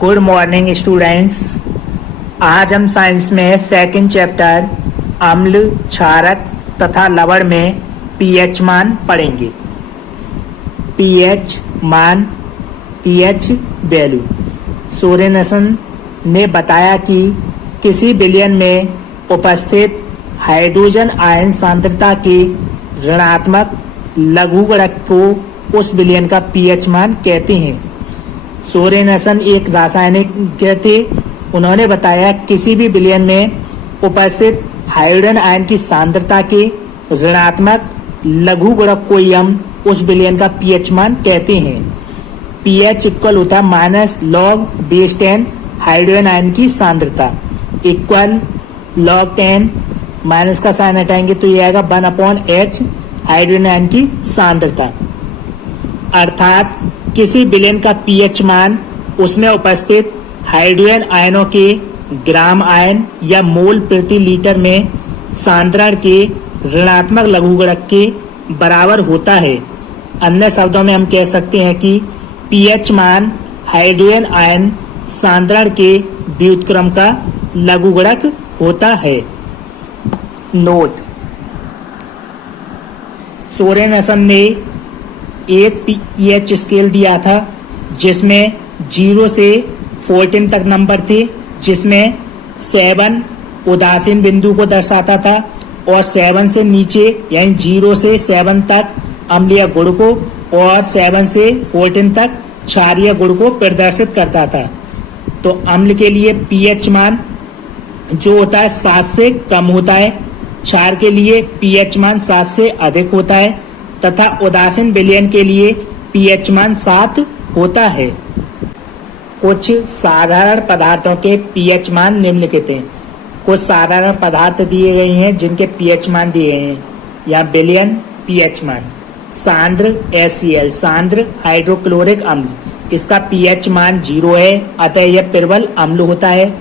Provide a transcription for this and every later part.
Good morning students. आज हम science में सेकंड चैप्टर अम्ल, क्षारक तथा लवण में पीएच मान पढ़ेंगे। पीएच मान, पीएच वैल्यू। सोरेनसन ने बताया कि किसी विलयन में उपस्थित हाइड्रोजन आयन सांद्रता के ऋणात्मक लघुगणक को उस विलयन का पीएच मान कहते हैं। सोरेनसन एक रासायनिज्ञ थे। उन्होंने बताया किसी भी विलयन में उपस्थित हाइड्रोजन आयन की सांद्रता के ऋणात्मक लघुगणक को ही हम उस विलयन का पीएच मान कहते हैं। पीएच इक्वल होता है minus log base 10 hydrogen ion की सांद्रता इक्वल लॉग 10 माइनस का साइन हटाएंगे तो ये आएगा 1/h हाइड्रोजन आयन की सांद्रता। अर्थात किसी विलयन का पीएच मान उसमें उपस्थित हाइड्रोजन आयनों के ग्राम आयन या मोल प्रति लीटर में सांद्रण के ऋणात्मक लघुगणक के बराबर होता है। अन्य शब्दों में हम कह सकते हैं कि पीएच मान हाइड्रोजन आयन सांद्रण के व्युत्क्रम का लघुगणक होता है। नोट: सोरेनसन ने एक पीएच स्केल दिया था जिसमें 0 से 14 तक नंबर थे, जिसमें 7 उदासीन बिंदु को दर्शाता था और 7 से नीचे यानी 0 से 7 तक अम्लीय गुण को और 7 से 14 तक क्षारीय गुण को प्रदर्शित करता था। तो अम्ल के लिए पीएच मान जो होता है 7 से कम होता है, क्षार के लिए पीएच मान 7 से अधिक होता है तथा उदासीन विलयन के लिए पीएच मान 7 होता है। कुछ साधारण पदार्थों के पीएच मान निम्नलिखित हैं। कुछ साधारण पदार्थ दिए गए हैं जिनके पीएच मान दिए गए हैं। यहाँ विलयन पीएच मान सांद्र HCl सांद्र हाइड्रोक्लोरिक अम्ल, इसका पीएच मान 0 है, अतः यह प्रबल अम्ल होता है।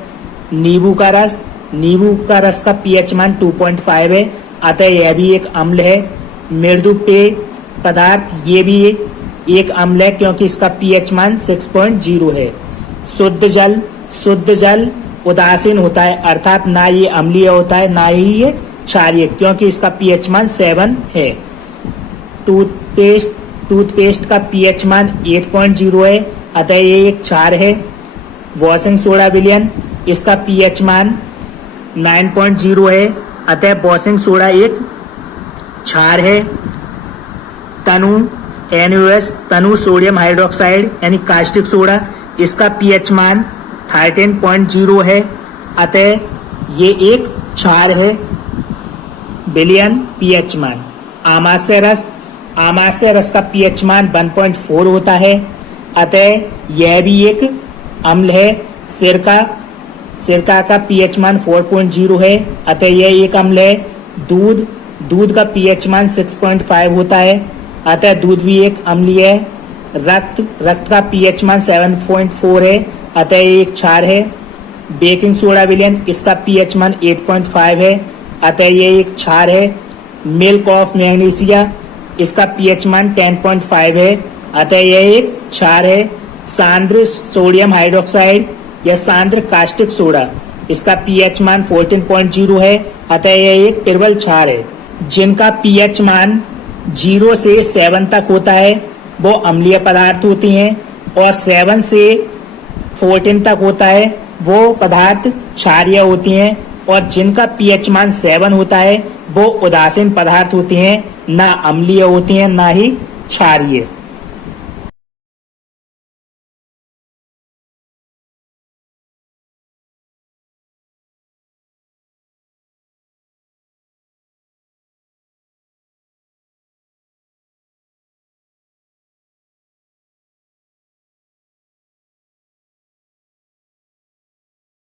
नींबू का रस का पीएच मान 2.5 है, अतः यह भी एक अम्ल है। मृदु पेय पदार्थ ये भी एक अम्ल है क्योंकि इसका पीएच मान 6.0 है। शुद्ध जल उदासीन होता है, अर्थात ना ये अम्लीय होता है ना ही ये क्षारीय, क्योंकि इसका पीएच मान 7 है। टूथपेस्ट का पीएच मान 8.0 है, अतः ये एक क्षार है। वॉशिंग सोडा विलयन, इसका पीएच मान 9.0 है, अतः वॉशिंग सोडा एक क्षार है। तनु सोडियम हाइड्रोक्साइड यानी कास्टिक सोडा, इसका पीएच मान 13.0 है, अतः ये एक क्षार है। विलयन पीएच मान आमाशय रस का पीएच मान 1.4 होता है, अतः यह भी एक अम्ल है। सिरका का पीएच मान 4.0 है, अतः यह एक अम्ल है। दूध का पीएच मान 6.5 होता है, अतः दूध भी एक अम्लीय है। रक्त का पीएच मान 7.4 है, अतः ये एक क्षार है। बेकिंग सोडा विलयन, इसका पीएच मान 8.5 है, अतः ये एक क्षार है। मिल्क ऑफ मैग्नीशिया, इसका पीएच मान 10.5 है, अतः यह एक क्षार है। सांद्र सोडियम हाइड्रोक्साइड या सांद्र कास्टिक सोडा, इसका पीएच मान 14.0 है, अतः यह एक प्रबल क्षार है। जिनका पीएच मान 0 से 7 तक होता है वो अम्लीय पदार्थ होती हैं और 7 से 14 तक होता है वो पदार्थ क्षारीय होती हैं, और जिनका पीएच मान 7 होता है वो उदासीन पदार्थ होती हैं, ना अम्लीय होती हैं ना ही क्षारीय।